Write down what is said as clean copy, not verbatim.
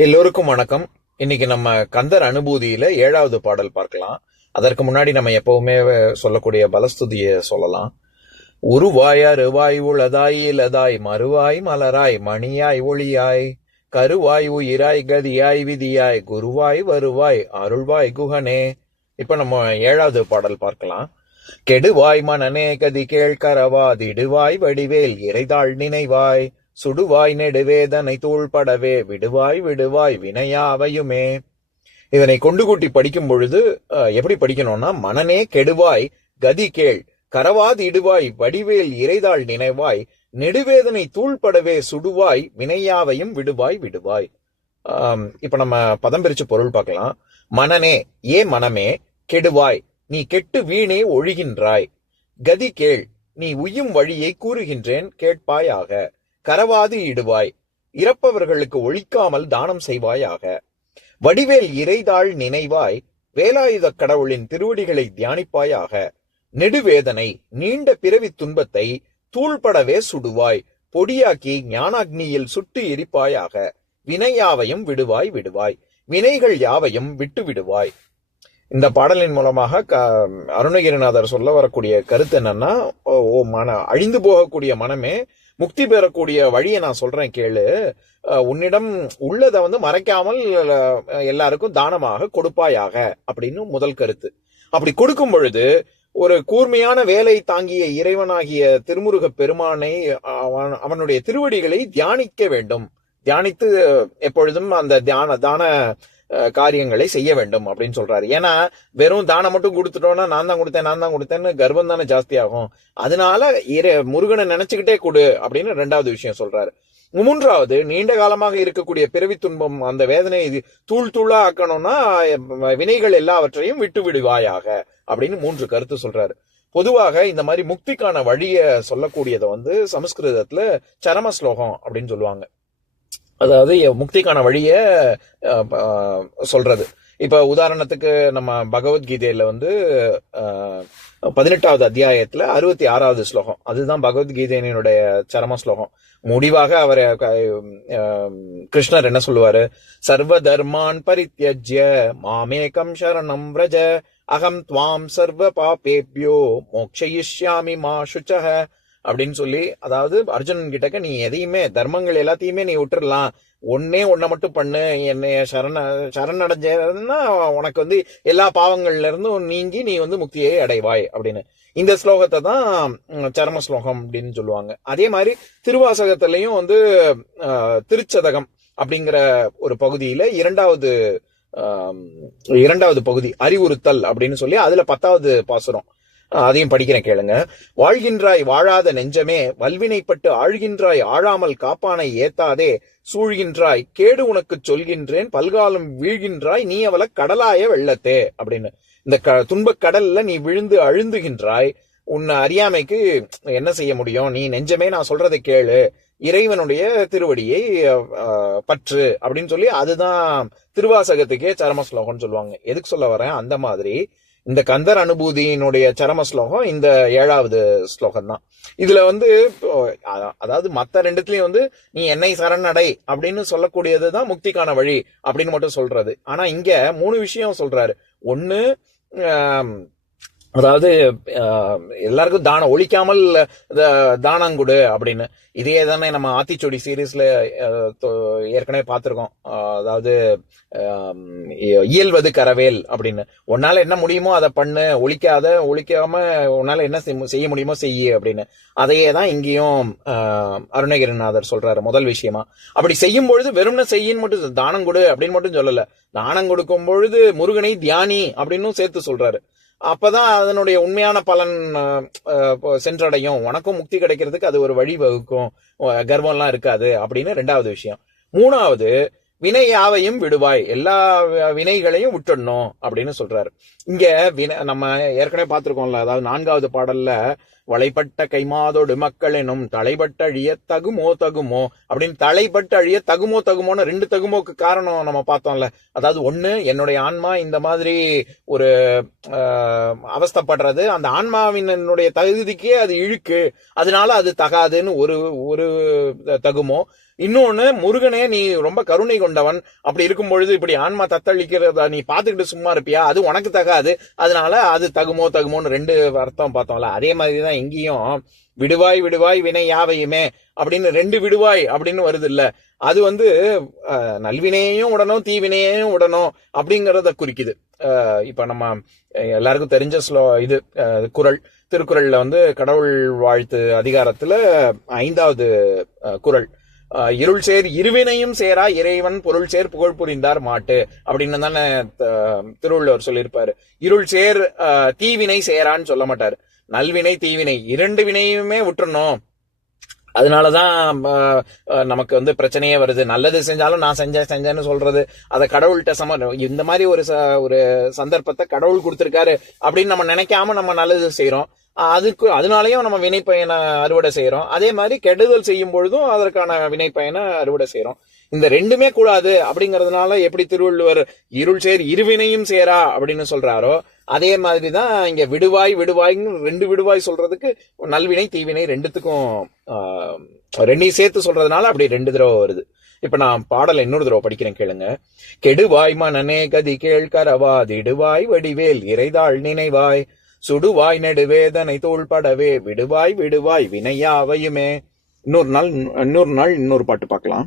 எல்லோருக்கும் வணக்கம். இன்னைக்கு நம்ம கந்தர் அனுபூதியில 7வது பாடல் பார்க்கலாம். அதற்கு முன்னாடி நம்ம எப்பவுமே சொல்லக்கூடிய பலஸ்துதிய சொல்லலாம். உருவாய் அருவாய் உளதாய் இலதாய் மறுவாய் மலராய் மணியாய் ஒளியாய் கருவாய் உயிராய் கதியாய் விதியாய் குருவாய் வருவாய் அருள்வாய் குகனே. இப்ப நம்ம 7வது பாடல் பார்க்கலாம். கெடுவாய் மனநே கதி கேள்கரவாதிடுவாய் வடிவேல் இறைதாள் நினைவாய் சுடுவாய் நெடுவேதனை தூள்படவே விடுவாய் விடுவாய் வினையாவையுமே. இதனை கொண்டு கூட்டி படிக்கும் பொழுது எப்படி படிக்கணும்னா, மனநே கெடுவாய் கதி கேள் கரவாது இடுவாய் வடிவேல் இறைதாள் நினைவாய் நெடுவேதனை தூள்படவே சுடுவாய் வினையாவையும் விடுவாய் விடுவாய். இப்ப நம்ம பதம் பிரிச்சு பொருள் பார்க்கலாம். மனநே, ஏ மனமே, கெடுவாய், நீ கெட்டு வீணே ஒழிகின்றாய். கதி கேள், நீ உய்யும் வழியை கூறுகின்றேன் கேட்பாயாக. கரவாது இடுவாய், இறப்பவர்களுக்கு ஒழிக்காமல் தானம் செய்வாயாக. வடிவேல் இறைதாள் நினைவாய், வேலாயுத கடவுளின் திருவடிகளை தியானிப்பாயாக. நெடுவேதனை, நீண்ட பிறவி துன்பத்தை தூள்படவே சுடுவாய், பொடியாக்கி ஞானாக்னியில் சுட்டு எரிப்பாயாக. வினையாவையும் விடுவாய் விடுவாய், வினைகள் யாவையும் விட்டு விடுவாய். இந்த பாடலின் மூலமாக அருணகிரிநாதர் சொல்ல வரக்கூடிய கருத்து என்னன்னா, அழிந்து போகக்கூடிய மனமே, முக்தி பெறக்கூடிய வழியை நான் சொல்றேன் கேளு. உன்னிடம் உள்ளதை மறைக்காமல் எல்லாருக்கும் தானமாக கொடுப்பாயாக அப்படின்னு முதல் கருத்து. அப்படி கொடுக்கும் பொழுது ஒரு கூர்மையான வேலை தாங்கிய இறைவனாகிய திருமுருக பெருமானை அவனுடைய திருவடிகளை தியானிக்க வேண்டும். தியானித்து எப்பொழுதும் அந்த தான காரியங்களை செய்ய வேண்டும் அப்படின்னு சொல்றாரு. ஏன்னா வெறும் தானம் மட்டும் கொடுத்துட்டோம்னா நான் தான் கொடுத்தேன்னு கர்வம் தானே ஜாஸ்தி ஆகும். அதனால முருகனை நினைச்சுக்கிட்டே கொடு அப்படின்னு 2வது விஷயம் சொல்றாரு. 3வது, நீண்ட காலமாக இருக்கக்கூடிய பிறவி துன்பம், அந்த வேதனை தூள் தூளா ஆக்கணும்னா வினைகள் எல்லாவற்றையும் விட்டு விடுவாயாக அப்படின்னு 3 கருத்து சொல்றாரு. பொதுவாக இந்த மாதிரி முக்திக்கான வழிய சொல்லக்கூடியதை சமஸ்கிருதத்துல சரம ஸ்லோகம் அப்படின்னு சொல்லுவாங்க. அதாவது முக்திக்கான வழிய சொல்றது. இப்ப உதாரணத்துக்கு நம்ம பகவத்கீதையில 18வது அத்தியாயத்துல 66வது ஸ்லோகம், அதுதான் பகவத்கீதையினுடைய சரம ஸ்லோகம். முடிவாக அவர் கிருஷ்ணர் என்ன சொல்லுவாரு? சர்வ தர்மான் பரித்யஜ்ய மாமேகம் சரணம் व्रज அகம் துவாம் சர்வ பாபேப்யோ மோக்ஷயிஷ்யாமி மா சுச்சஹ அப்படின்னு சொல்லி, அதாவது அர்ஜுனன் கிட்டக்க நீ எதையுமே தர்மங்கள் எல்லாத்தையுமே நீ விட்டுறலாம், ஒன்ன மட்டும் பண்ணு, என்னைய சரணடைஞ்சா உனக்கு எல்லா பாவங்கள்ல இருந்தும் நீங்கி நீ முக்தியை அடைவாய் அப்படின்னு. இந்த ஸ்லோகத்தை தான் சரம ஸ்லோகம் அப்படின்னு சொல்லுவாங்க. அதே மாதிரி திருவாசகத்திலையும் திருச்சதகம் அப்படிங்கிற ஒரு பகுதியில இரண்டாவது பகுதி அறிவுறுத்தல் அப்படின்னு சொல்லி அதுல 10வது பாசுரம், அதையும் படிக்கிறேன் கேளுங்க. வாழ்கின்றாய் வாழாத நெஞ்சமே, வல்வினைப்பட்டு ஆழ்கின்றாய் ஆழாமல் காப்பானை ஏத்தாதே, சூழ்கின்றாய் கேடு உனக்கு சொல்கின்றேன் பல்காலம் வீழ்கின்றாய் நீ அவள கடலாய வெள்ளத்தே அப்படின்னு. இந்த துன்பக் கடல்ல நீ விழுந்து அழுந்துகின்றாய், உன்னை அறியாமைக்கு என்ன செய்ய முடியும்? நீ நெஞ்சமே நான் சொல்றதை கேளு, இறைவனுடைய திருவடியை பற்று அப்படின்னு சொல்லி, அதுதான் திருவாசகத்துக்கே சரம ஸ்லோகம்னு சொல்லுவாங்க. எதுக்கு சொல்ல வரேன்? அந்த மாதிரி இந்த கந்தர் அனுபூதியினுடைய சரம ஸ்லோகம் இந்த 7வது ஸ்லோகம் தான். இதுல அதாவது மத்த 2த்துலயும் நீ என்னை சரணடை அப்படின்னு சொல்லக்கூடியதுதான் முக்திக்கான வழி அப்படின்னு மட்டும் சொல்றது. ஆனா இங்க 3 விஷயம் சொல்றாரு. ஒண்ணு, அதாவது எல்லாருக்கும் தானம் ஒழிக்காமல் தானங்குடு அப்படின்னு. இதே தானே நம்ம ஆத்திச்சூடி சீரீஸ்ல ஏற்கனவே பார்த்திருக்கோம். அதாவது இயல்வது கரவேல் அப்படின்னு. உன்னால என்ன முடியுமோ அதை பண்ணு, ஒழிக்காம உன்னால என்ன செய்ய முடியுமோ செய்ய அப்படின்னு. அதையே தான் இங்கேயும் அருணகிரிநாதர் சொல்றாரு முதல் விஷயமா. அப்படி செய்யும் பொழுது வெறும்ன செய்யின்னு மட்டும் தானம் கொடு அப்படின்னு மட்டும் சொல்லல, தானம் கொடுக்கும் பொழுது முருகனை தியானி அப்படின்னு சேர்த்து சொல்றாரு. அப்பதான் அதனுடைய உண்மையான பலன் சென்றடையும், உனக்கும் முக்தி கிடைக்கிறதுக்கு அது ஒரு வழி வகுக்கும், கர்வம் எல்லாம் இருக்காது அப்படின்னு 2வது விஷயம். 3வது, வினை யாவையும் விடுவாய், எல்லா வினைகளையும் விட்டுடணும் அப்படின்னு சொல்றாரு. இங்க நம்ம ஏற்கனவே பார்த்திருக்கோம்ல, அதாவது 4வது பாடல்ல வளைப்பட்ட கைமாதோடு மக்கள் எனும் தலைப்பட்ட அழிய தகுமோ அப்படின்னு தலைப்பட்டு அழிய தகுமோன்னு 2 தகுமோக்கு காரணம் நம்ம பார்த்தோம்ல. அதாவது ஒண்ணு, என்னுடைய ஆன்மா இந்த மாதிரி ஒரு அவஸ்தப்படுறது, அந்த ஆன்மாவினுடைய தகுதிக்கே அது இழுக்கு, அதனால அது தகாதுன்னு ஒரு தகுமோ. இன்னொன்னு, முருகனே நீ ரொம்ப கருணை கொண்டவன், அப்படி இருக்கும் பொழுது இப்படி ஆன்மா தத்தளிக்கிறத நீ பாத்துக்கிட்டு சும்மா இருப்பியா, அது உனக்கு தகாது, அதனால அது தகுமோன்னு 2 அர்த்தம் பார்த்தோம்ல. அதே மாதிரிதான் இங்கேயும் விடுவாய் விடுவாய் வினை யாவையுமே அப்படின்னு 2 விடுவாய் அப்படின்னு வருது இல்ல. அது நல்வினையையும் உடனும் தீவினையையும் உடனும் அப்படிங்கறத குறிக்குது. இப்ப நம்ம எல்லாருக்கும் தெரிஞ்ச இது குறள், திருக்குறள்ல கடவுள் வாழ்த்து அதிகாரத்துல 5வது குறள், இருள் சேர் இருவினையும் சேரா இறைவன் பொருள் சேர் புகழ் புரிந்தார் மாட்டு அப்படின்னு தானே திருவள்ளுவர் சொல்லியிருப்பாரு. இருள் சேர் தீவினை சேரான்னு சொல்ல மாட்டாரு. நல்வினை தீவினை 2 வினையுமே விட்டுறணும். அதனாலதான் நமக்கு பிரச்சனையே வருது. நல்லது செஞ்சாலும் நான் செஞ்சேன்னு சொல்றது, அதை கடவுள்கிட்ட இந்த மாதிரி ஒரு சந்தர்ப்பத்தை கடவுள் கொடுத்திருக்காரு அப்படின்னு நம்ம நினைக்காம நம்ம நல்லது செய்யறோம். அதனாலயும் நம்ம வினை பயனை அறுவடை செய்யறோம். அதே மாதிரி கெடுதல் செய்யும் பொழுதும் அதற்கான வினை பயனை அறுவடை செய்யறோம். இந்த 2மே கூடாது அப்படிங்கறதுனால எப்படி திருவள்ளுவர் இருள் சேர் இருவினையும் சேரா அப்படின்னு சொல்றாரோ, அதே மாதிரிதான் இங்க விடுவாய் விடுவாய்ன்னு 2 விடுவாய் சொல்றதுக்கு நல்வினை தீவினை 2த்துக்கும் 2ஐயும் சேர்த்து சொல்றதுனால அப்படி 2 தடவை வருது. இப்ப நான் பாடல இன்னொரு தடவை படிக்கிறேன், கேளுங்க. கெடுவாய் மனநே கதி கேள்கரவா திடுவாய் வடிவேல் இறைதாள் நினைவாய் சுடுவாய் நெடுவேதனை தோள்படவே விடுவாய் விடுவாய் வினையாவையுமே. இன்னொரு நாள் இன்னொரு பாட்டு பார்க்கலாம்.